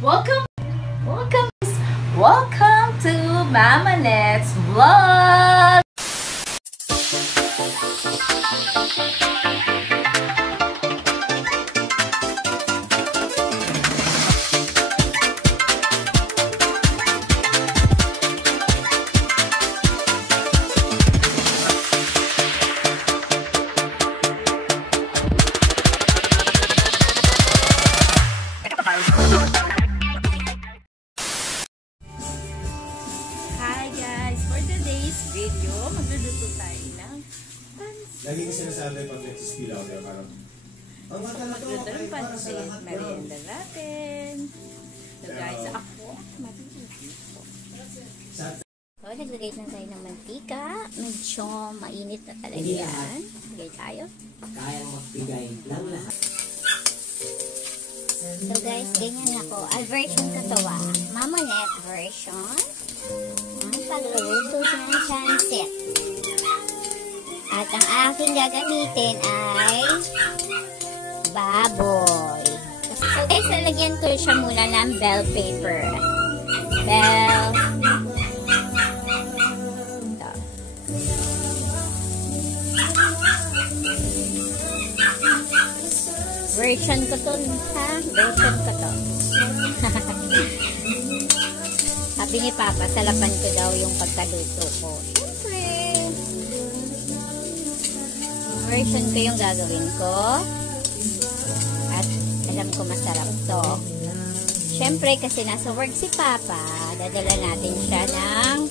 Welcome, welcome, welcome to Mama Net's vlog. Video, magluluto tayo ng pansit. Lagi ko sinasabi pag nag-spill out there, parang Magluto ng pansit, merienda natin. So guys, ako, maluluto. So, naglagay na tayo ng mantika. Medyo mainit na talaga yan. Lagay tayo. Kaya magbigay lang lahat. So guys, ganyan ako. Version ko to Mama Net version. Ang pagluluto ng pansit. At ang aking gagamitin ay baboy. So guys, lalagyan ko siya muna ng bell pepper. Bell. Ito. Version ko to, ha? Version ko to. Sabi ni Papa, salapan ko daw yung pagkaluto ko. Siyempre, version ko yung gagawin ko. At alam ko masarap to. Siyempre, kasi nasa work si Papa, dadala natin siya ng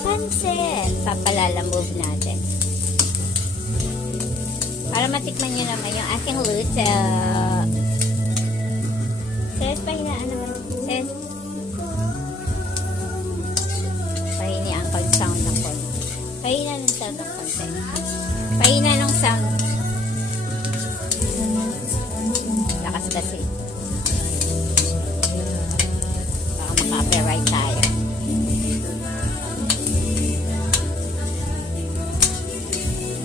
pansit. Papalalamove natin. Para matikman nyo naman yung aking luto. Sis, pahinaan naman. Sis. Pahini ang pag-sound ng konti. Pahina ng sound ng konti. Pahina ng sound. Lakas kasi. Baka maka-copyright tayo.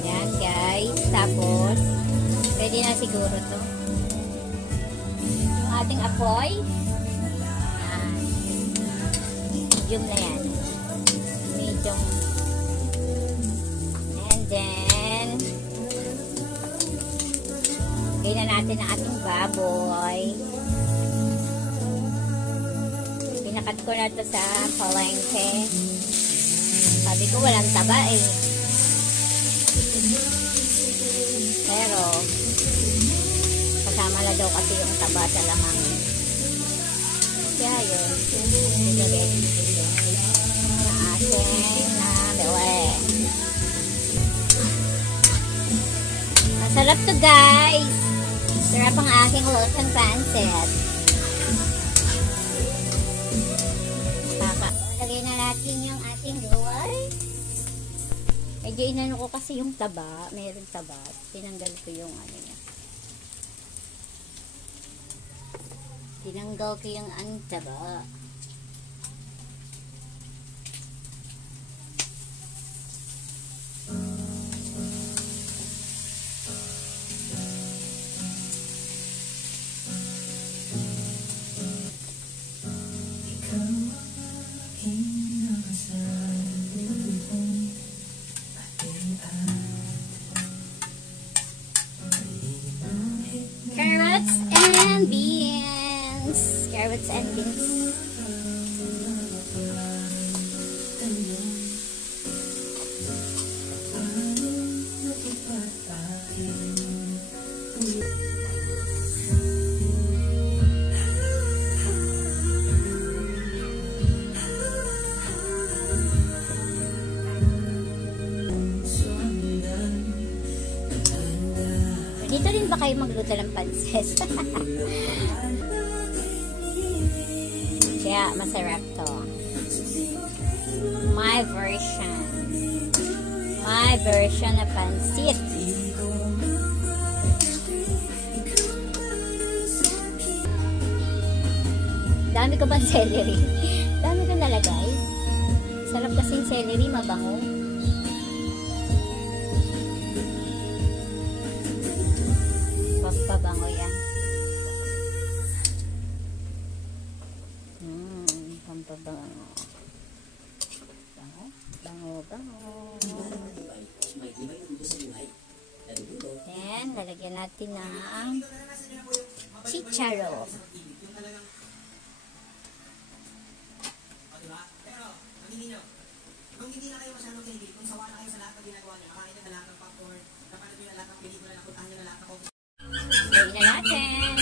Yan guys. Tapos, pwede na siguro to. Yung ating apoy. Yan. Medium na yan. And then gawin na natin ang ating baboy. Pinakat ko na to sa palengke. Sabi ko walang taba eh. Pero kasama na daw kasi yung taba sa lamang. Kaya yun, pinagay na bawal. Masarap to guys. Sarap ang aking lutong pansit. Lagay na natin yung ating gulay. Medyo inano ko kasi yung taba. Mayroong taba. Tinanggal ko yung ano niya. Tinanggal ko yung ang taba. Carrots and beans. Carrots and beans. Dito rin ba kayo magluto ng pansit? Kaya masarap to. My version. My version na pansit. Dami ko bang celery? Dami ko nalagay. Sarap kasing celery, mabango. Pabango yan. Bango. Then, lalagyan natin ng chicharo. Kung hindi na kayo masyadong kiligil, kung sawa na kayo sa lahat ng ginagawa niyo, nakain niyo na lahat ng popcorn, napanood niyo na lahat ng pelikula, napuntahan niyo na lahat ng Lagyan na natin.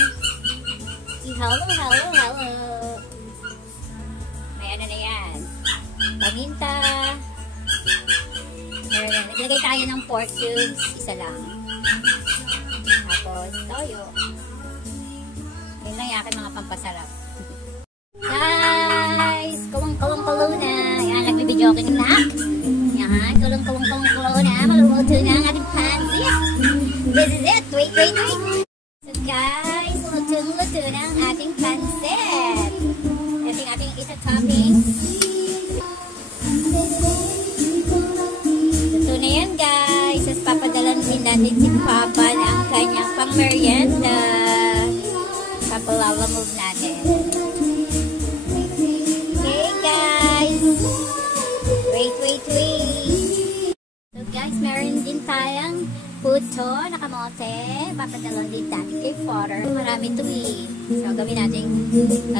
Hello. May ano na yan. Paminta. Naglagay tayo ng pork cubes. Isa lang. Tapos, toyo. Yun lang yung aking mga pampasarap. Guys! Kulong-kulong-kulo na. Yan, nagbibidyo ako ng nak. Yan, kulong-kulong-kulo na. Maluluto na ang ating pansit. This is it. Wait. So guys, luto na ang ating pansit. Ito yung ating isa toppings. Luto na yan guys. Tapos papadalan din natin si Papa na ang kanyang pang-merienda. Papalawa move natin. Okay guys. Wait. So guys, meron din tayong puto, nakamote. Papadalon din natin kay Father. Marami ito eh. So, gawin natin 3.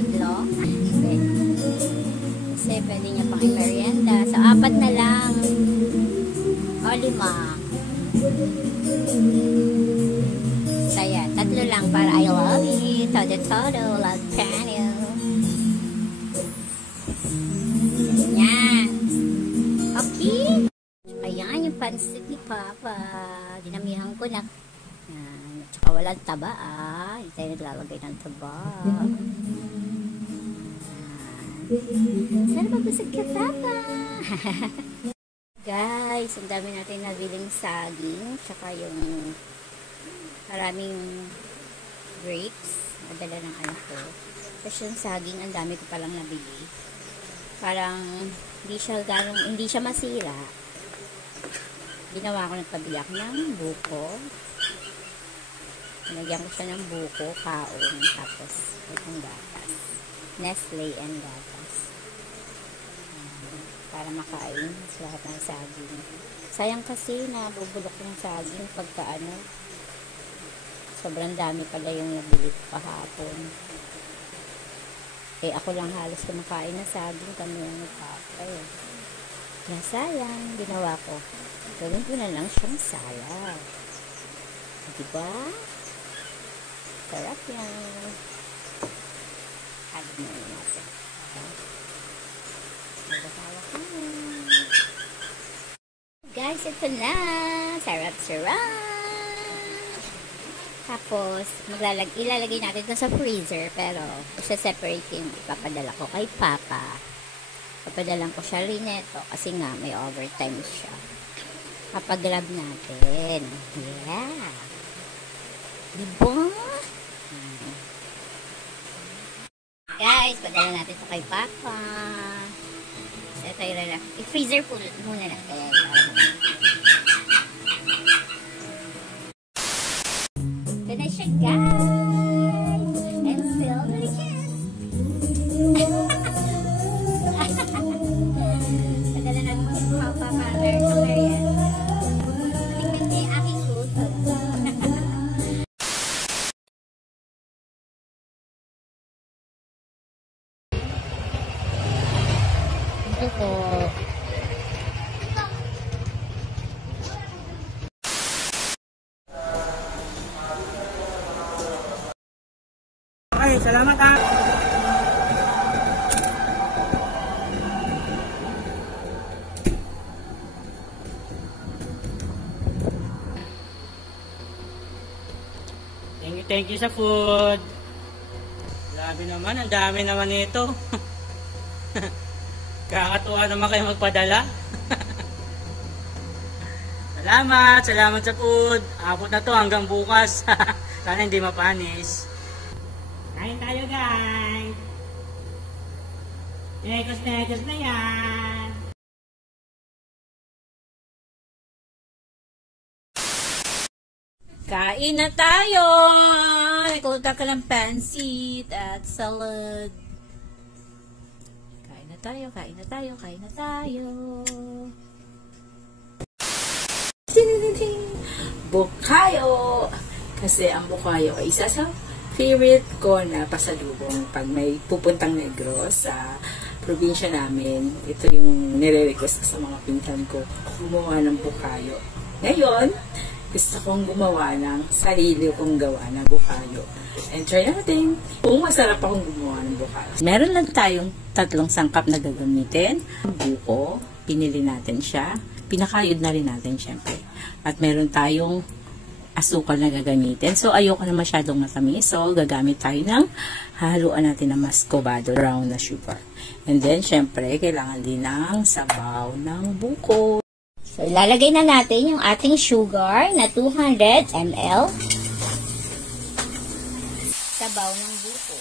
Kasi pwede niya pang i-merienda. So, 4 na lang. O 5. So, yan. 3 lang para I love you. Todo. Love channel. Yan. Okay. Ayan, yung pansit ni Papa. Dinamihan ko na. Yan. Tsaka walang taba Hindi tayo naglalagay ng taba. Sana mabusog ka, Papa. Guys, ang dami natin nabiling saging. Tsaka yung maraming grapes. Nadala ng anak ko. Tapos yung saging, ang dami ko palang nabili. Parang hindi siya masira. Ginawa ko nagpabiyak ng buko. Nilagyan ko siya ng buko, kaon, tapos itong gatas. Nestle and gatas. Para makain sa lahat ng saging. Sayang kasi na bubulok yung saging pagka sobrang dami pala yung nabili kahapon. Ako lang halos kumakain na saging, kami yung nagpapay. Kaya sayang, ginawa ko. Gawin ko na lang siyang salad. Diba? Sarap yan. Add na natin. Magkakawa ko na. Guys, ito na. Sarap. Tapos, ilalagay natin ito sa freezer. Pero, isa-separate yung ipapadala ko kay Papa. Papadalan ko siya rin ito kasi nga may overtime siya. Papag-grab natin. Yeah. Diba? Guys, padala natin ito kay Papa. So, ito i-freezer po muna natin. Ito na siya, guys. And still delicious. Padala natin kay Papa para sa merienda. Tingnan niya yung aking luto. Ito po. Okay, salamat Thank you sa food. Grabe naman, ang dami naman nito. Kakatuwa naman kayo magpadala. Salamat sa food. Abot na to hanggang bukas. Sana hindi mapanis. Kain tayo guys. Nekos na yan. Kain na tayo! Nagkulta ka ng pansit at salad. Kain tayo, kain na tayo, kain na tayo. Bukayo! Kasi ang bukayo ay isa sa favorite ko na pasalubong pag may pupuntang Negros sa probinsya namin. Ito yung nire-request sa mga pinsan ko, gumawa ng bukayo. Ngayon, gusto kong gumawa ng sarili kong gawa na bukayo. And try natin kung masarap akong gumawa ng bukayo. Meron lang tayong 3 sangkap na gagamitin. Buko, pinili natin siya. Pinakayod na rin natin syempre. At meron tayong asukal na gagamitin. So, ayoko na masyadong matamis. So, gagamit tayo ng haluan natin ng muscovado, brown na sugar. And then, syempre, kailangan din ng sabaw ng buko. So, ilalagay na natin yung ating sugar na 200 ml. Sabaw ng buko.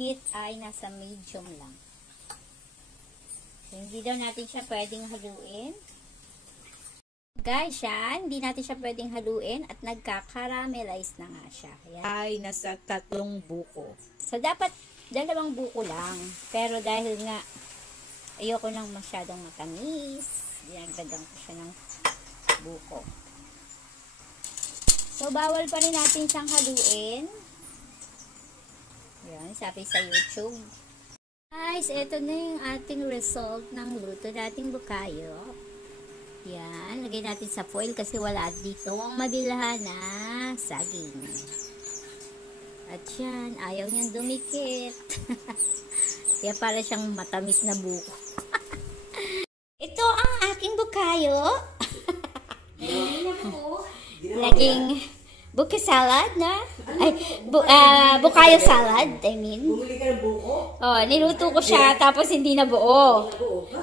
Heat ay nasa medium lang. So, hindi daw natin siya pwedeng haluin. Guys, yan, hindi natin siya pwedeng haluin at nagka-caramelize na nga siya. Ayan. Ay, nasa 3 buko. So, dapat 2 buko lang. Pero dahil nga, ayoko nang masyadong matamis, dinagdagan ko siya ng buko. So, bawal pa rin natin siyang haluin. Yan, sabi sa YouTube. Guys, ito na yung ating result ng luto nating bukayo. Yan, lagay natin sa foil kasi wala dito ang mabilhan na saging. At yan, ayaw niyang dumikit. Kaya para siyang matamis na buko. Ito ang aking bukayo. Naging buko salad na. Ay, bukayo salad, I mean. Bumili ka ng buko? Oh, niluto ko siya tapos hindi na buo.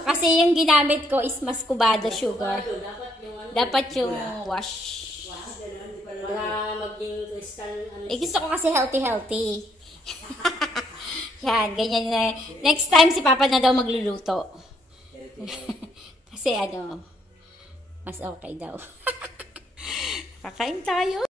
Kasi yung ginamit ko is muscovado sugar. Dapat yung wash. Para maging crystal. Gusto ko kasi healthy. Yan, ganyan na. Next time si Papa na daw magluluto. Kasi mas okay daw. Kakain tayo.